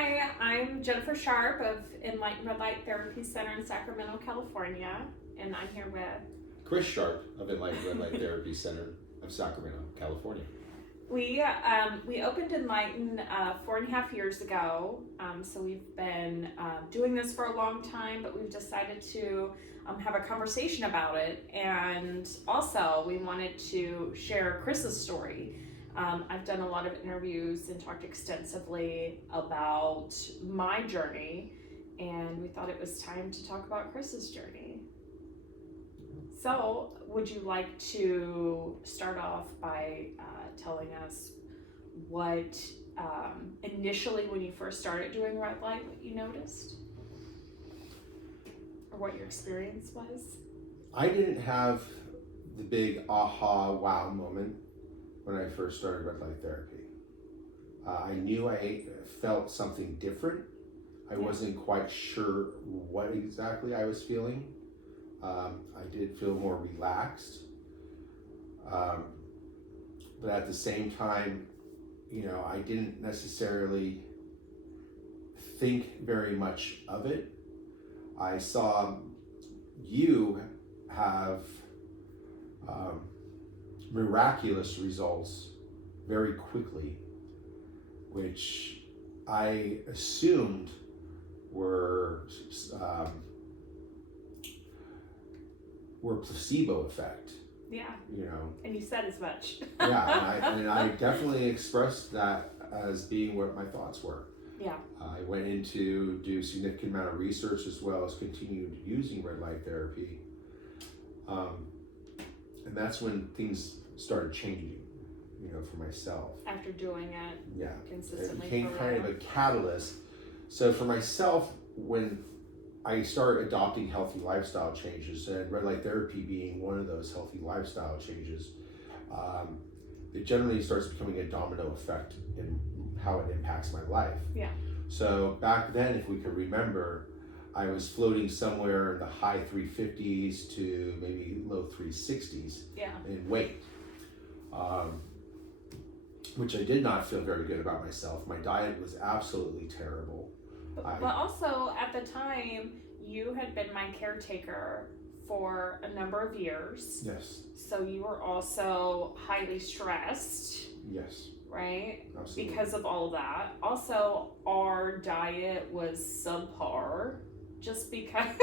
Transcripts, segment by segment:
Hi, I'm Jennifer Sharp of Enlighten Red Light Therapy Center in Sacramento, California, and I'm here with Chris Sharp of Enlighten Red Light Therapy Center of Sacramento, California. We opened Enlighten 4.5 years ago, so we've been doing this for a long time, but we've decided to have a conversation about it, and also we wanted to share Chris's story. I've done a lot of interviews and talked extensively about my journey, and we thought it was time to talk about Chris's journey. So, would you like to start off by telling us what initially when you first started doing red light, what you noticed? Or what your experience was? I didn't have the big aha wow moment when I first started red light therapy. I knew I felt something different. I wasn't quite sure what exactly I was feeling. I did feel more relaxed. But at the same time, I didn't necessarily think very much of it. I saw you have miraculous results very quickly, which I assumed were placebo effect. Yeah. And you said as much. Yeah, and I definitely expressed that as being what my thoughts were. Yeah. I went in to do a significant amount of research as well as continued using red light therapy. And that's when things started changing, for myself. After doing it consistently. It became kind of a catalyst. So for myself, when I started adopting healthy lifestyle changes, and red light therapy being one of those healthy lifestyle changes, it generally starts becoming a domino effect in how it impacts my life. Yeah. So back then, if we could remember, I was floating somewhere in the high 350s to maybe low 360s in weight, which I did not feel very good about myself. My diet was absolutely terrible. But also, at the time, you had been my caretaker for a number of years. Yes. So you were also highly stressed. Yes. Right? Absolutely. Because of all of that. Also, our diet was subpar just because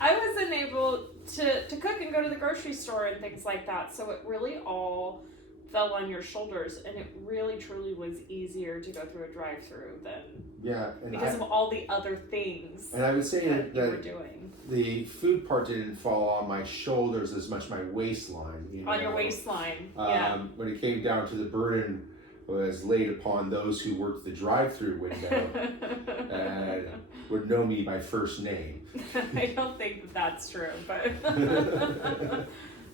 I wasn't able to cook and go to the grocery store and things like that. So it really all fell on your shoulders, and it really truly was easier to go through a drive-through than because of all the other things and I would say that you were doing. The food part didn't fall on my shoulders as much my waistline. On your waistline, When it came down to the burden was laid upon those who worked the drive-through window and would know me by first name. I don't think that's true, but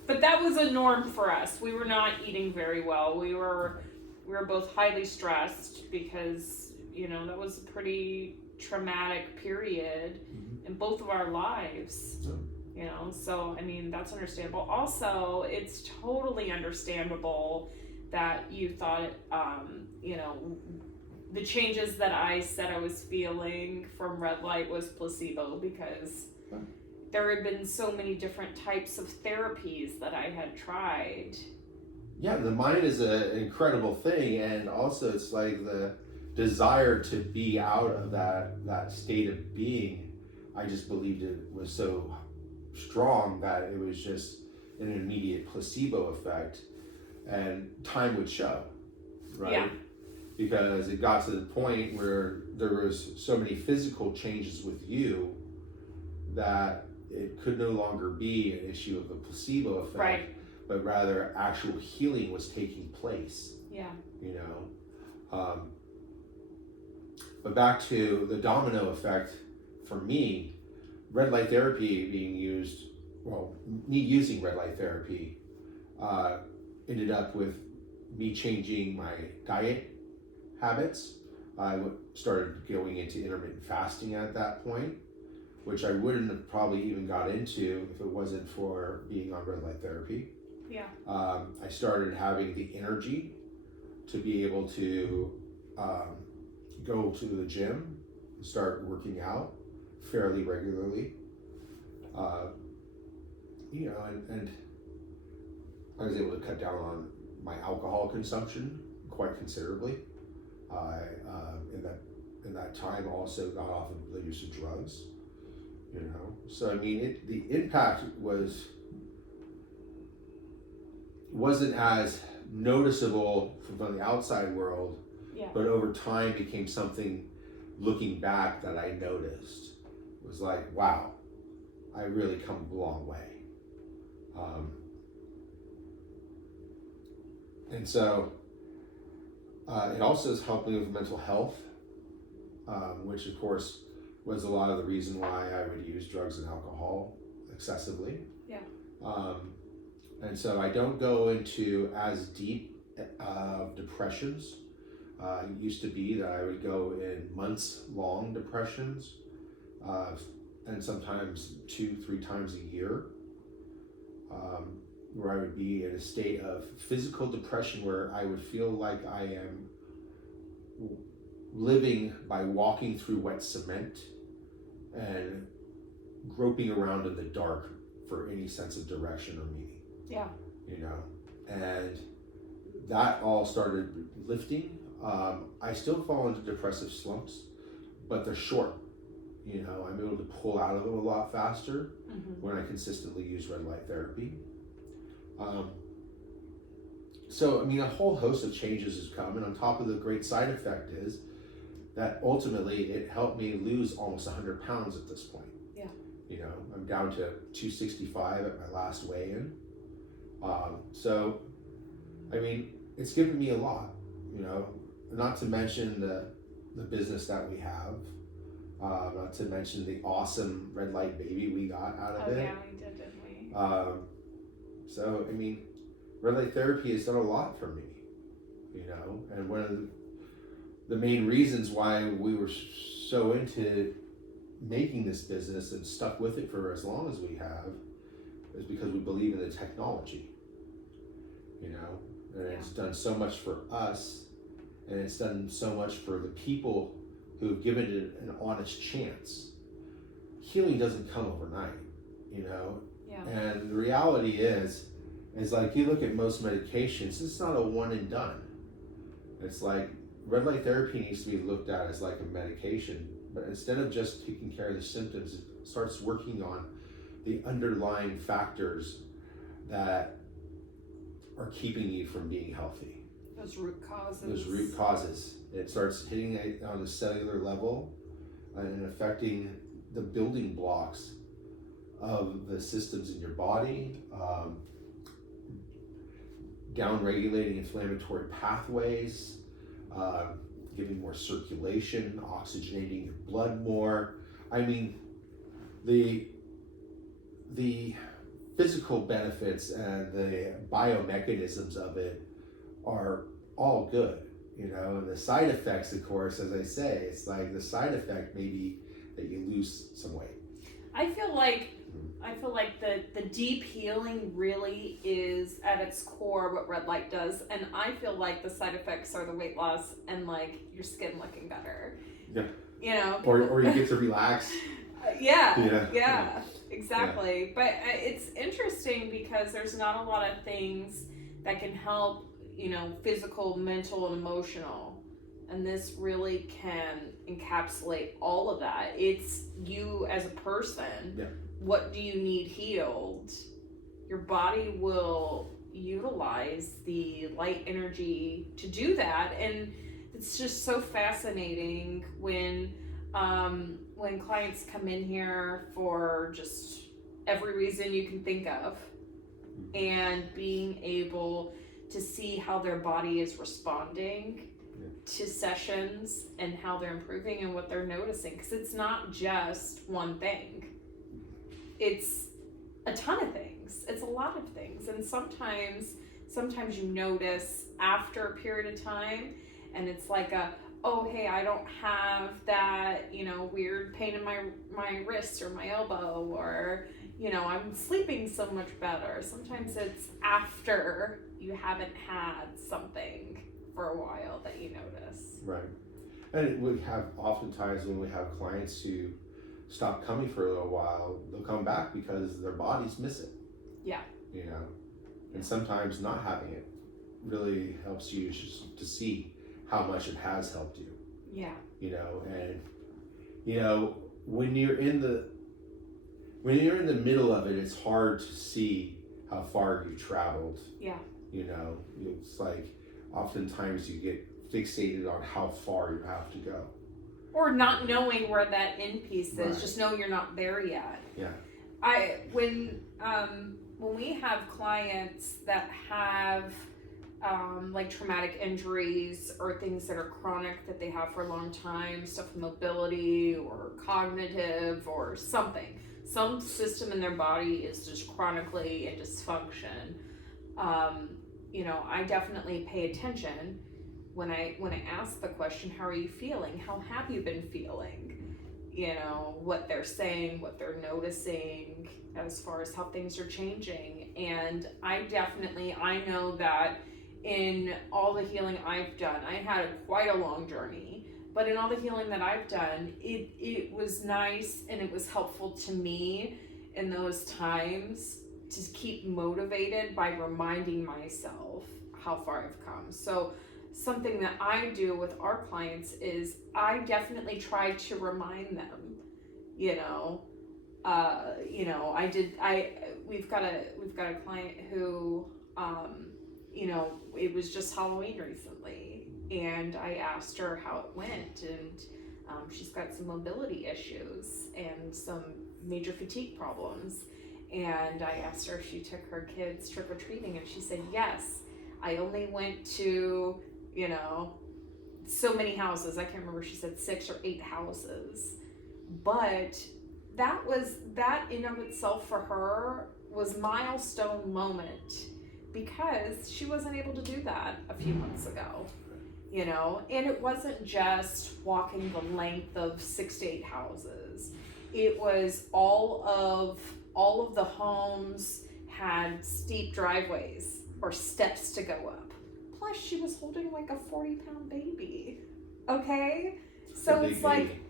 but that was a norm for us. We were not eating very well. We were both highly stressed because that was a pretty traumatic period in both of our lives. So I mean, that's understandable. Also, it's totally understandable that you thought the changes that I said I was feeling from red light was placebo, because there had been so many different types of therapies that I had tried. Yeah, the mind is an incredible thing, and also it's like the desire to be out of that state of being. I just believed it was so strong that it was just an immediate placebo effect, and time would show, right? Yeah. Because it got to the point where there was so many physical changes with you that it could no longer be an issue of a placebo effect, right, but rather actual healing was taking place. Yeah. But back to the domino effect, for me, red light therapy being used, me using red light therapy ended up with me changing my diet habits. I started going into intermittent fasting at that point, which I wouldn't have probably even got into if it wasn't for being on red light therapy. Yeah. I started having the energy to be able to go to the gym, start working out fairly regularly. And I was able to cut down on my alcohol consumption quite considerably. I in that time also got off of the use of drugs. So I mean, the impact wasn't as noticeable from the outside world, but over time became something, looking back, that I noticed. It was like, wow, I really come a long way. And so it also has helped me with mental health, which of course was a lot of the reason why I would use drugs and alcohol excessively. Yeah. And so I don't go into as deep depressions. It used to be that I would go in months-long depressions, and sometimes 2-3 times a year, where I would be in a state of physical depression where I would feel like I am living by walking through wet cement and groping around in the dark for any sense of direction or meaning. Yeah. And that all started lifting. I still fall into depressive slumps, but they're short. I'm able to pull out of them a lot faster when I consistently use red light therapy. So, I mean, a whole host of changes has come, and on top of the great side effect is that ultimately it helped me lose almost 100 pounds at this point. Yeah. I'm down to 265 at my last weigh-in. So, I mean, it's given me a lot, not to mention the business that we have, not to mention the awesome red light baby we got out of it. Oh yeah, we did, didn't we? So, I mean, red light therapy has done a lot for me, and one of the main reasons why we were so into making this business and stuck with it for as long as we have is because we believe in the technology, and it's done so much for us, and it's done so much for the people who have given it an honest chance. Healing doesn't come overnight, Yeah. and the reality is like, you look at most medications, it's not a one and done. It's like red light therapy needs to be looked at as like a medication, but instead of just taking care of the symptoms, it starts working on the underlying factors that are keeping you from being healthy. Those root causes. It starts hitting it on a cellular level and affecting the building blocks of the systems in your body, down-regulating inflammatory pathways, giving more circulation, oxygenating your blood more. I mean, the physical benefits and the biomechanisms of it are all good, and the side effects, of course, as I say, it's like the side effect may be that you lose some weight. I feel like the deep healing really is at its core what red light does, and I feel like the side effects are the weight loss and like your skin looking better. Yeah. Or you get to relax. Yeah, exactly. Yeah. But it's interesting because there's not a lot of things that can help, physical, mental, and emotional. And this really can encapsulate all of that. It's you as a person. Yeah. What do you need healed? Your body will utilize the light energy to do that. And it's just so fascinating when clients come in here for just every reason you can think of, and being able to see how their body is responding to sessions and how they're improving and what they're noticing, because it's not just one thing, it's a ton of things, it's a lot of things. And sometimes you notice after a period of time, and it's like oh hey, I don't have that weird pain in my wrist or my elbow, or I'm sleeping so much better. Sometimes it's after you haven't had something for a while that you notice. Right. And we have oftentimes when we have clients who stop coming for a little while, they'll come back because their bodies miss it. Yeah. You know, and sometimes not having it really helps you just to see how much it has helped you. Yeah. You know, and you know when you're in the middle of it, it's hard to see how far you traveled. Yeah. You know, it's like oftentimes you get fixated on how far you have to go. Or not knowing where that end piece is, Right. just know you're not there yet. Yeah. When we have clients that have like traumatic injuries or things that are chronic that they have for a long time, stuff with mobility or cognitive or something, some system in their body is just chronically in dysfunction. You know, I definitely pay attention when I ask the question, how are you feeling? How have you been feeling? You know, what they're saying, what they're noticing as far as how things are changing. And I know that in all the healing I've done, I had quite a long journey, but in all the healing that I've done, it was nice and it was helpful to me in those times to keep motivated by reminding myself how far I've come. So something that I do with our clients is I definitely try to remind them, we've got a client who, it was just Halloween recently, and I asked her how it went, and she's got some mobility issues and some major fatigue problems, and I asked her if she took her kids trick-or-treating, and she said yes. I only went to so many houses. I can't remember, she said 6 or 8 houses. But that in of itself for her was milestone moment, because she wasn't able to do that a few months ago. And it wasn't just walking the length of 6 to 8 houses. It was all of the homes had steep driveways or steps to go up. Plus, she was holding like a 40-pound baby. Okay? So it's like, baby.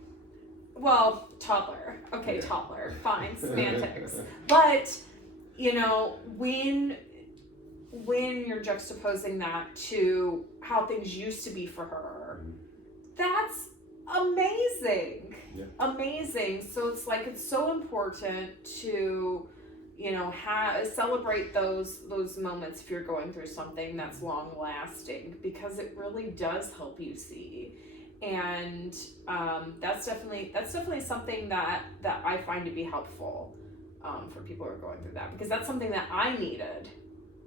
Well, toddler. Okay, Yeah. Toddler. Fine, semantics. But, when you're juxtaposing that to how things used to be for her, that's amazing. Yeah. Amazing. So it's like, it's so important to celebrate those moments if you're going through something that's long lasting, because it really does help you see. And that's definitely something that I find to be helpful for people who are going through that, because that's something that I needed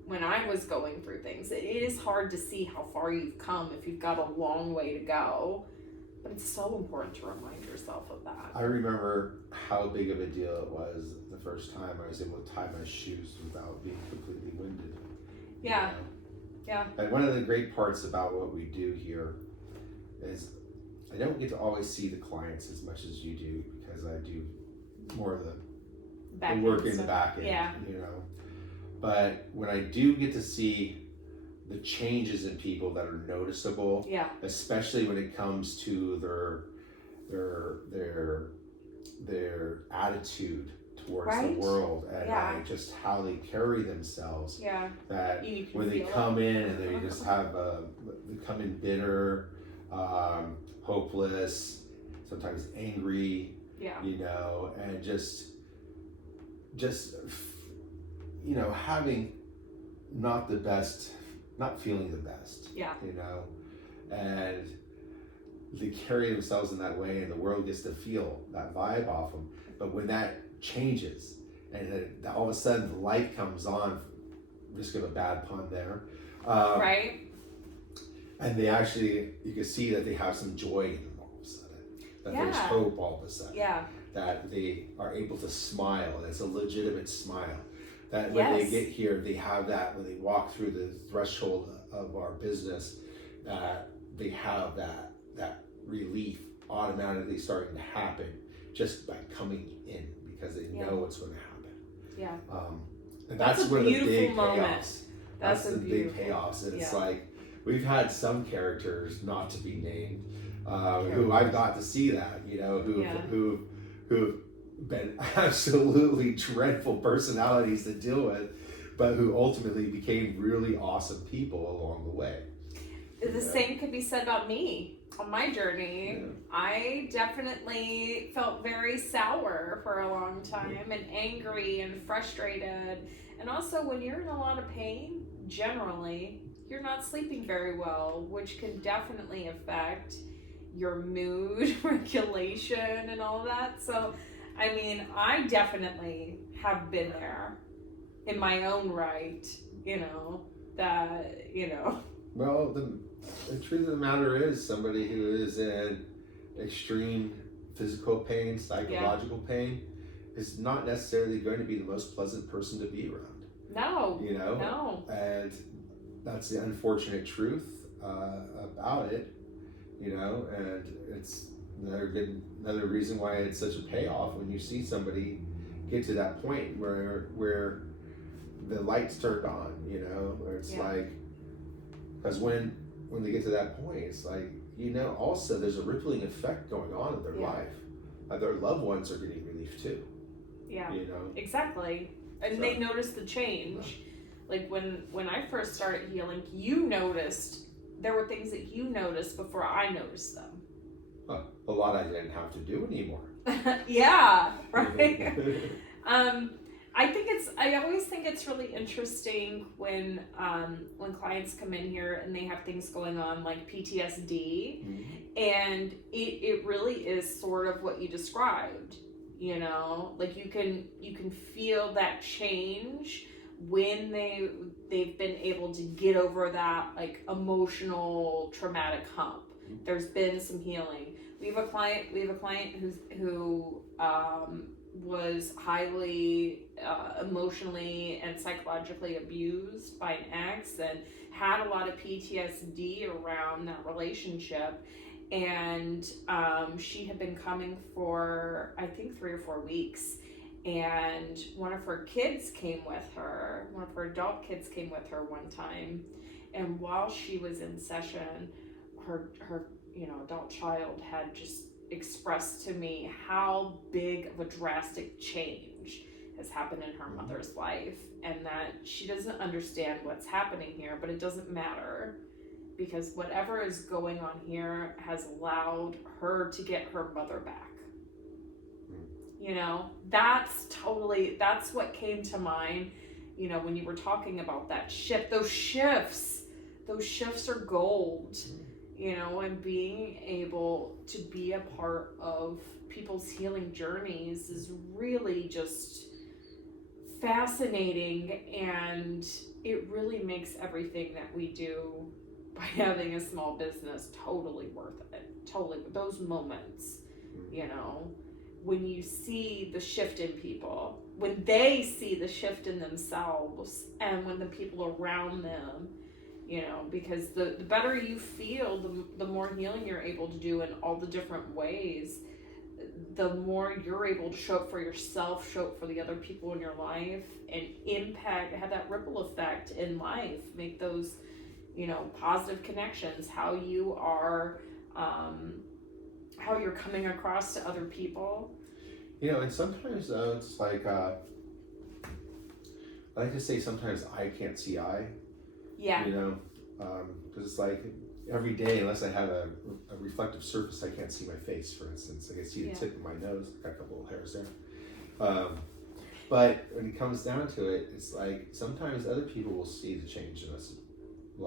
when I was going through things. It is hard to see how far you've come if you've got a long way to go, but it's so important to remind yourself of that. I remember how big of a deal it was the first time I was able to tie my shoes without being completely winded. Yeah. Yeah. And one of the great parts about what we do here is I don't get to always see the clients as much as you do, because I do more of the work in the back end. Yeah. But when I do get to see the changes in people that are noticeable, yeah, especially when it comes to their attitude towards right? the world, and Yeah. just how they carry themselves. Yeah. That You can when they feel come it. in and they just have they come in bitter, hopeless, sometimes angry. Yeah. And just having not feeling the best. Yeah. And they carry themselves in that way, and the world gets to feel that vibe off them. But when that changes, and then all of a sudden the light comes on, risk of a bad pun there, right? And they actually, you can see that they have some joy in them all of a sudden. That there's hope all of a sudden. Yeah. That they are able to smile. It's a legitimate smile. That when they get here, they have that when they walk through the threshold of our business, that they have that relief automatically starting to happen just by coming in, because they know what's going to happen. Yeah. And that's one of the big moment. payoffs. That's the big payoffs. And it's like we've had some characters, not to be named, who I've got to see that, who've been absolutely dreadful personalities to deal with, but who ultimately became really awesome people along the way. The same could be said about me on my journey. Yeah. I definitely felt very sour for a long time and angry and frustrated. And also, when you're in a lot of pain, generally, you're not sleeping very well, which can definitely affect your mood regulation and all of that. So, I mean, I definitely have been there in my own right, Well, the truth of the matter is, somebody who is in extreme physical pain, psychological pain, is not necessarily going to be the most pleasant person to be around. No. No. And that's the unfortunate truth about it, and it's another reason why it's such a payoff when you see somebody get to that point where the light's turned on, where it's like, because when they get to that point, it's like, also there's a rippling effect going on in their life. Their loved ones are getting relief too. Yeah. Exactly. And they notice the change. Like when I first started healing, there were things that you noticed before I noticed them. A lot I didn't have to do anymore. Yeah, right. I always think it's really interesting when clients come in here and they have things going on like PTSD, and it really is sort of what you described. Like you can feel that change when they've been able to get over that like emotional traumatic hump. There's been some healing. We have a client who was highly emotionally and psychologically abused by an ex and had a lot of PTSD around that relationship. And she had been coming for, I think, 3 or 4 weeks. And one of her kids came with her. One of her adult kids came with her one time. And while she was in session, her adult child had just expressed to me how big of a drastic change has happened in her mother's life, and that she doesn't understand what's happening here, but it doesn't matter, because whatever is going on here has allowed her to get her mother back. That's what came to mind, when you were talking about that shift. Those shifts are gold. And being able to be a part of people's healing journeys is really just fascinating, and it really makes everything that we do by having a small business totally worth it. Totally. Those moments, when you see the shift in people, when they see the shift in themselves, and when the people around them, because the better you feel, the more healing you're able to do in all the different ways, the more you're able to show up for yourself, show up for the other people in your life, and have that ripple effect in life, make those, positive connections, how you are, how you're coming across to other people. And sometimes it's like, I like to say sometimes I can't see I. Yeah. Because it's like every day, unless I have a reflective surface, I can't see my face, for instance. I can see the tip of my nose, got a couple of hairs there. But when it comes down to it, it's like sometimes other people will see the change in us a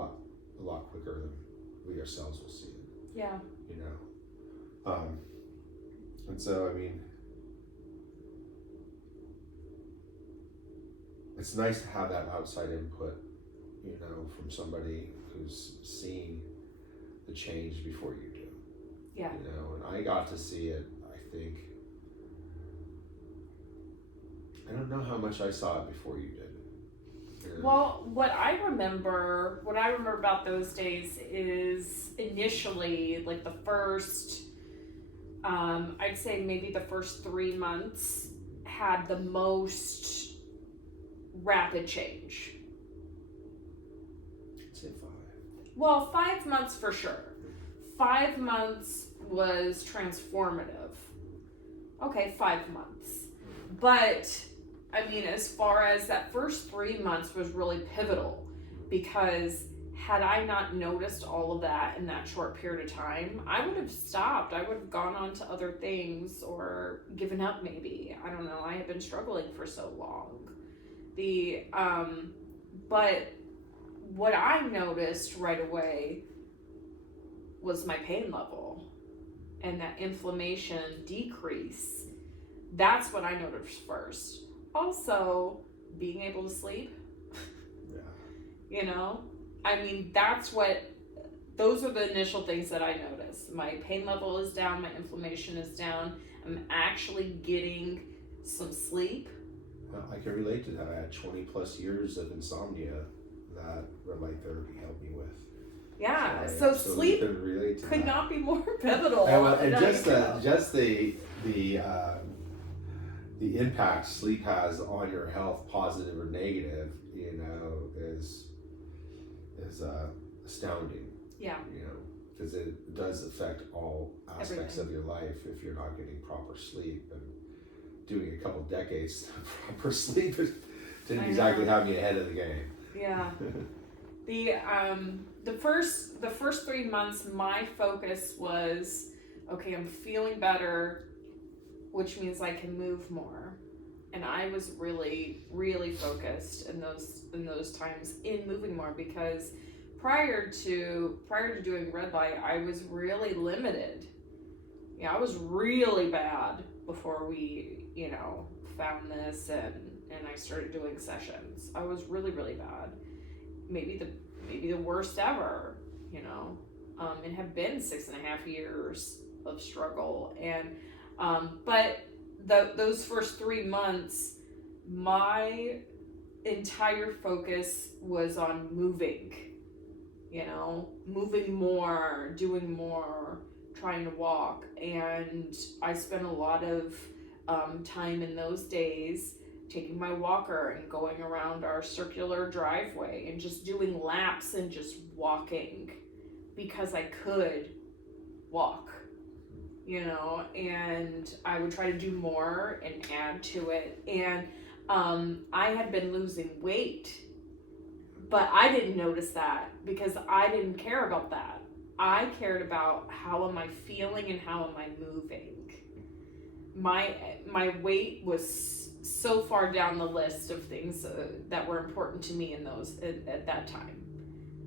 lot quicker than we ourselves will see it. Yeah. And so, I mean, it's nice to have that outside input, from somebody who's seen the change before you do. Yeah. And I got to see it, I think. I don't know how much I saw it before you did. Well, what I remember about those days is initially, like the first, I'd say maybe the first 3 months had the most rapid change. I'd say 5. Well, 5 months for sure. 5 months was transformative. Okay, 5 months. But, I mean, as far as that first 3 months was really pivotal, because had I not noticed all of that in that short period of time, I would have stopped. I would have gone on to other things or given up maybe. I don't know. I had been struggling for so long. But what I noticed right away was my pain level and that inflammation decrease. That's what I noticed first. Also, being able to sleep. Yeah. You know? I mean, those are the initial things that I noticed. My pain level is down, my inflammation is down. I'm actually getting some sleep. I can relate to that. I had 20 plus years of insomnia that red light therapy helped me with. Yeah, so sleep could not be more pivotal. And just the impact sleep has on your health, positive or negative, you know, is astounding. Yeah. You know, because it does affect all aspects of your life if you're not getting proper sleep. And doing a couple decades of proper sleep didn't exactly have me ahead of the game. Yeah. The first 3 months, my focus was, okay, I'm feeling better, which means I can move more. And I was really, really focused in those times in moving more, because prior to doing red light, I was really limited. Yeah, I was really bad before we, you know, found this and I started doing sessions. I was really, really bad. Maybe the worst ever, you know. It had been 6.5 years of struggle, and but those first 3 months, my entire focus was on moving, you know, moving more, doing more, trying to walk. And I spent a lot of time in those days taking my walker and going around our circular driveway and just doing laps and just walking, because I could walk, you know, and I would try to do more and add to it. And I had been losing weight, but I didn't notice that because I didn't care about that. I cared about how am I feeling and how am I moving. My weight was so far down the list of things that were important to me at that time,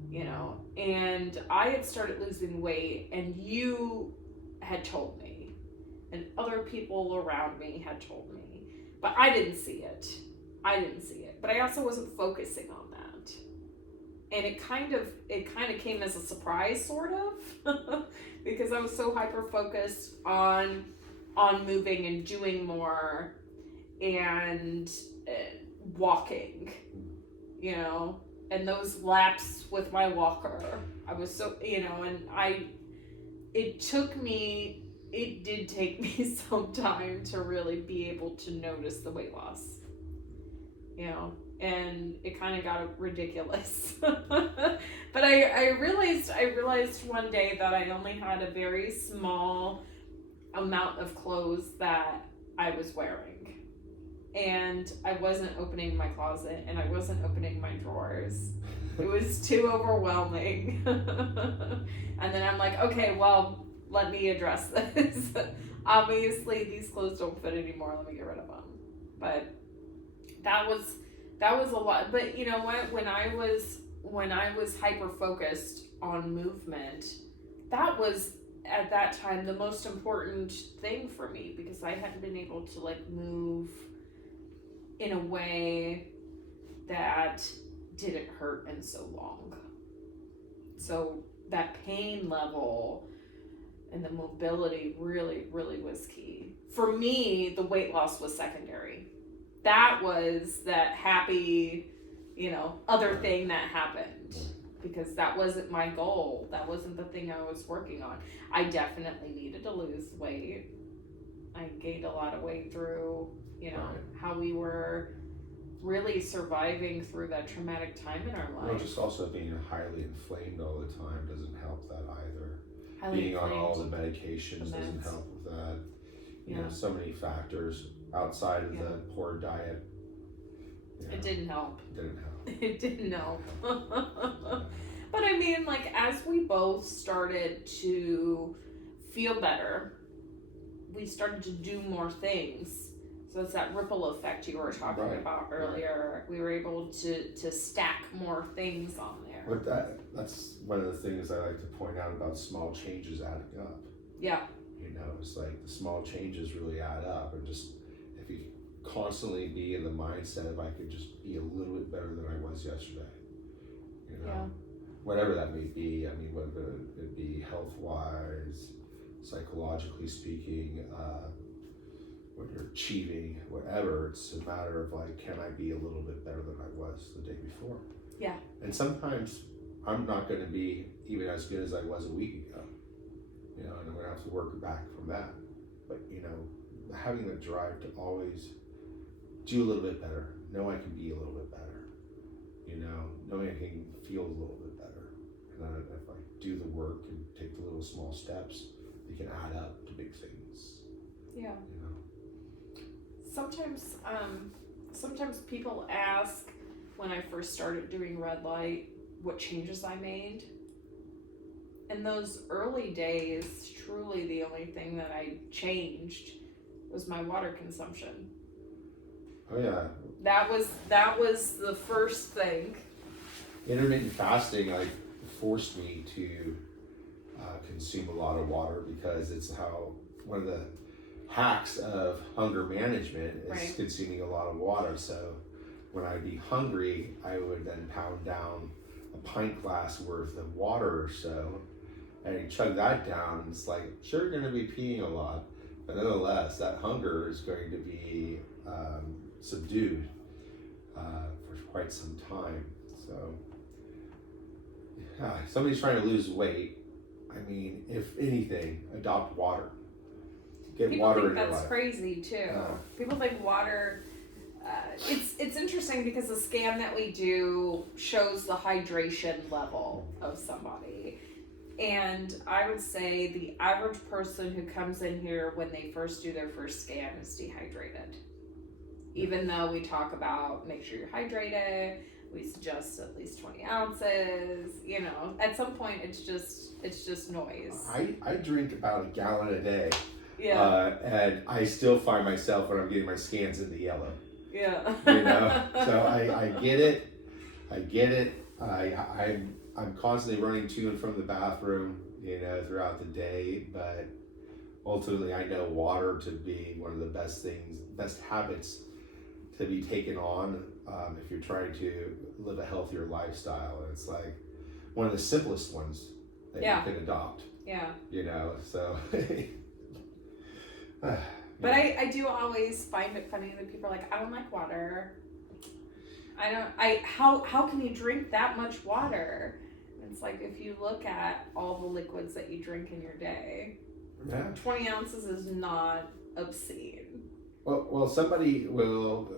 you know. And I had started losing weight, and you had told me, and other people around me had told me, but I didn't see it. But I also wasn't focusing on that. And it kind of came as a surprise, sort of, because I was so hyper focused on moving and doing more and walking, you know, and those laps with my walker. I was so, you know, and it did take me some time to really be able to notice the weight loss, you know, and it kind of got ridiculous. But I realized one day that I only had a very small amount of clothes that I was wearing, and I wasn't opening my closet and I wasn't opening my drawers. It was too overwhelming. And then I'm like, okay, well, let me address this. Obviously these clothes don't fit anymore, let me get rid of them. But that was a lot. But you know what, when I was hyper focused on movement, that was at that time the most important thing for me, because I hadn't been able to like move in a way that didn't hurt in so long. So that pain level and the mobility really, really was key. For me, the weight loss was secondary. That was that happy, you know, other thing that happened, because that wasn't my goal. That wasn't the thing I was working on. I definitely needed to lose weight. I gained a lot of weight through, you know, how we were really surviving through that traumatic time in our Well, life. just also being highly inflamed all the time doesn't help that either. Highly Being on inflamed. all the medications The doesn't meds. help with that. You Yeah. know, so many factors outside of Yeah. the poor diet. You know, It didn't help. didn't help. It didn't help. But I mean, like, as we both started to feel better, we started to do more things. So it's that ripple effect you were talking Right. about earlier. We were able to stack more things on there. But that's one of the things I like to point out about small changes adding up. Yeah. You know, it's like the small changes really add up, and just if you constantly be in the mindset of I could just be a little bit better than I was yesterday. You know, Yeah. whatever that may be. I mean, whether it be health wise, psychologically speaking, when you're achieving, whatever. It's a matter of like, can I be a little bit better than I was the day before? Yeah. And sometimes I'm not going to be even as good as I was a week ago. You know, and I'm going to have to work back from that. But, you know, having the drive to always do a little bit better, know I can be a little bit better, you know, knowing I can feel a little bit better. And then if I do the work and take the little small steps, they can add up to big things, Yeah. you know. Sometimes people ask when I first started doing red light what changes I made. In those early days, truly the only thing that I changed was my water consumption. Oh yeah. That was the first thing. Intermittent fasting like forced me to consume a lot of water, because it's how one of the hacks of hunger management is Right. consuming a lot of water. So when I'd be hungry, I would then pound down a pint glass worth of water or so, and you chug that down, and it's like, sure, you're going to be peeing a lot, but nonetheless, that hunger is going to be subdued for quite some time. So, somebody's trying to lose weight. I mean, if anything, adopt water. Get People water think in your that's life. crazy too. People think water. It's interesting because the scan that we do shows the hydration level of somebody, and I would say the average person who comes in here when they first do their first scan is dehydrated. Even though we talk about make sure you're hydrated, we suggest at least 20 ounces. You know, at some point it's just noise. I drink about a gallon a day. Yeah. And I still find myself when I'm getting my scans in the yellow. Yeah. You know, so I get it. I'm constantly running to and from the bathroom, you know, throughout the day. But ultimately, I know water to be one of the best habits to be taken on if you're trying to live a healthier lifestyle. And it's like one of the simplest ones that Yeah. you can adopt. Yeah. You know, so. But I do always find it funny that people are like, I don't like water. How can you drink that much water? And it's like, if you look at all the liquids that you drink in your day, Yeah. 20 ounces is not obscene. Well, somebody will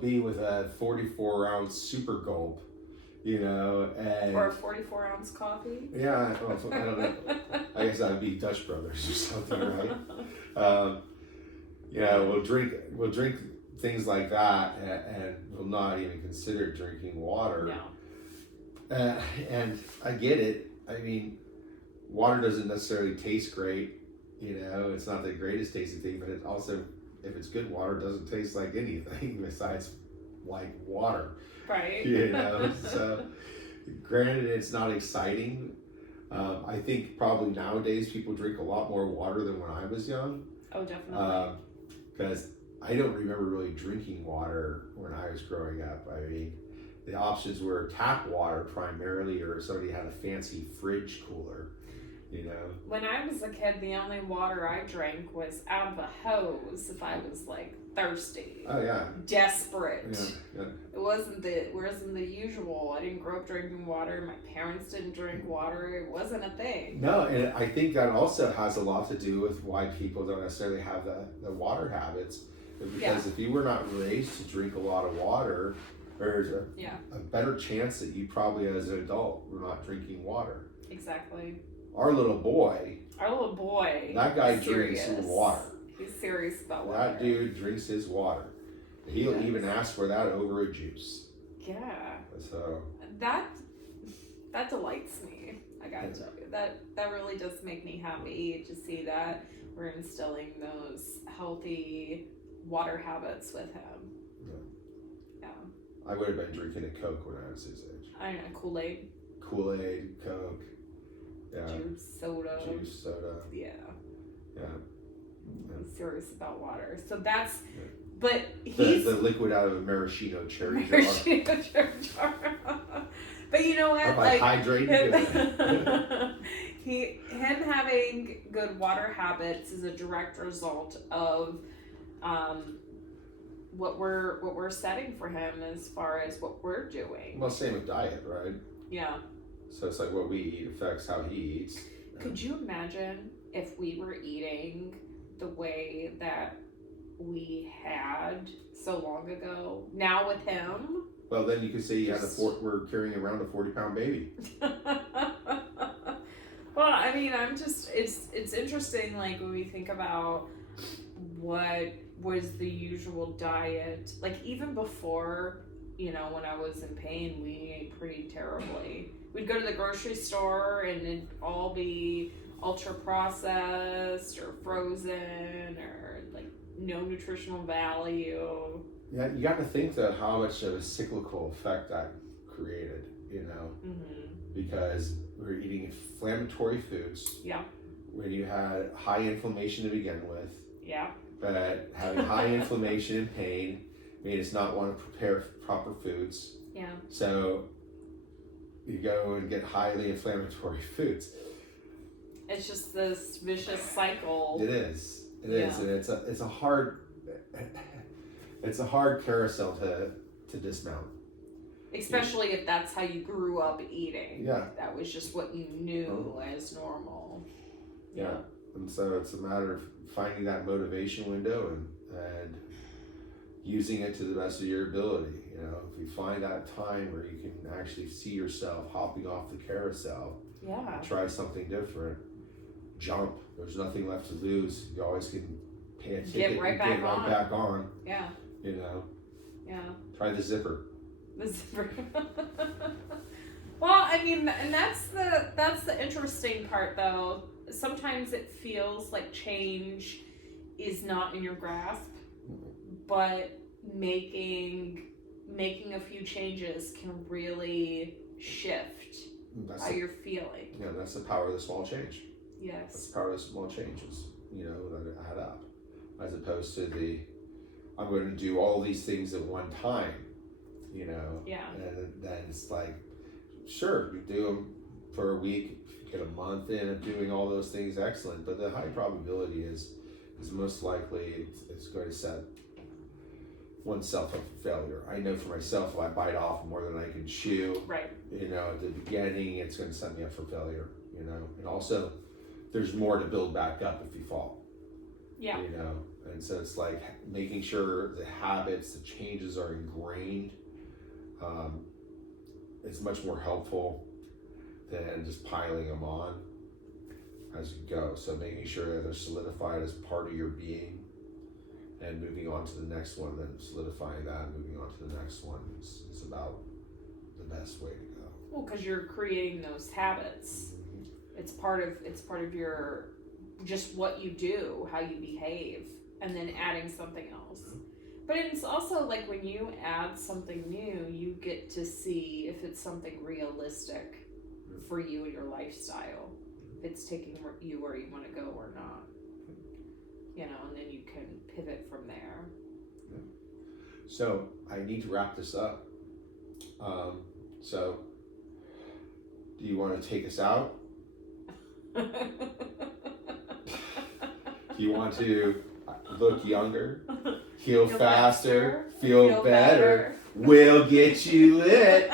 be with a 44-ounce super gulp, you know, and Or a 44-ounce coffee. yeah, well, I don't know. I guess that would be Dutch Brothers or something, right? Yeah, we'll drink things like that, and we'll not even consider drinking water. No. And I get it. I mean, water doesn't necessarily taste great. You know, it's not the greatest tasting thing, but it also, if it's good water, it doesn't taste like anything besides like water. Right. You know, so granted, it's not exciting. I think probably nowadays people drink a lot more water than when I was young. Oh, definitely. Because I don't remember really drinking water when I was growing up. I mean, the options were tap water primarily, or somebody had a fancy fridge cooler, you know. When I was a kid, the only water I drank was out of a hose if I was like thirsty. Oh yeah. Desperate. Yeah. It wasn't the usual. I didn't grow up drinking water. My parents didn't drink water. It wasn't a thing. No, and I think that also has a lot to do with why people don't necessarily have the water habits, Because if you were not raised to drink a lot of water, there's a better chance that you probably as an adult were not drinking water. Exactly. Our little boy, that guy drinks water. He's serious about water. That dude drinks his water. He'll even ask for that over a juice. Yeah. So that delights me. I gotta tell you, that really does make me happy to see that we're instilling those healthy water habits with him. Yeah. I would have been drinking a Coke when I was his age. I know, Kool-Aid, Coke. Yeah. Juice, soda. Yeah. He's serious about water. So that's, but he's the liquid out of a maraschino cherry jar. But you know what? I'm like hydrating. Him having good water habits is a direct result of what we're setting for him as far as what we're doing. Well, same with diet, right? Yeah. So it's like what we eat affects how he eats. Could you imagine if we were eating the way that we had so long ago? Now with him? Well, then you could say we're carrying around a 40-pound baby. Well, I mean, it's interesting, like, when we think about what was the usual diet, like, even before, when I was in pain, we ate pretty terribly. We'd go to the grocery store and it'd all be ultra processed or frozen or like no nutritional value. Yeah, you got to think that how much of a cyclical effect that created, because we were eating inflammatory foods. Yeah. When you had high inflammation to begin with. Yeah. But having high inflammation and pain made us not want to prepare proper foods. Yeah. So you go and get highly inflammatory foods. It's just this vicious cycle. It is, and it's a hard carousel to dismount. Especially if that's how you grew up eating. Yeah. That was just what you knew as normal. Yeah. And so it's a matter of finding that motivation window and using it to the best of your ability. If you find that time where you can actually see yourself hopping off the carousel, try something different, jump. There's nothing left to lose. You always can pay a ticket get right back on. Yeah. Yeah. Try the zipper. The zipper. Well, I mean, and that's the interesting part, though. Sometimes it feels like change is not in your grasp, but making a few changes can really shift how you're feeling. Yeah, that's the power of the small change. Yes. That's the power of the small changes, that add up. As opposed to I'm going to do all these things at one time, Yeah. And then it's like, sure, you do them for a week, get a month in of doing all those things, excellent. But the high probability is most likely it's going to set oneself up for failure. I know for myself, if I bite off more than I can chew, right, at the beginning, it's going to set me up for failure, and also there's more to build back up if you fall. Yeah. And so it's like making sure the habits, the changes are ingrained. It's much more helpful than just piling them on as you go. So making sure that they're solidified as part of your being and moving on to the next one, then solidifying that, moving on to the next one is about the best way to go. Well, because you're creating those habits. It's part of your, just what you do, how you behave, and then adding something else. But it's also like when you add something new, you get to see if it's something realistic for you and your lifestyle. If it's taking you where you want to go or not. And then you can pivot from there. Yeah. So I need to wrap this up. So do you want to take us out? Do you want to look younger, heal faster, feel better? We'll get you lit.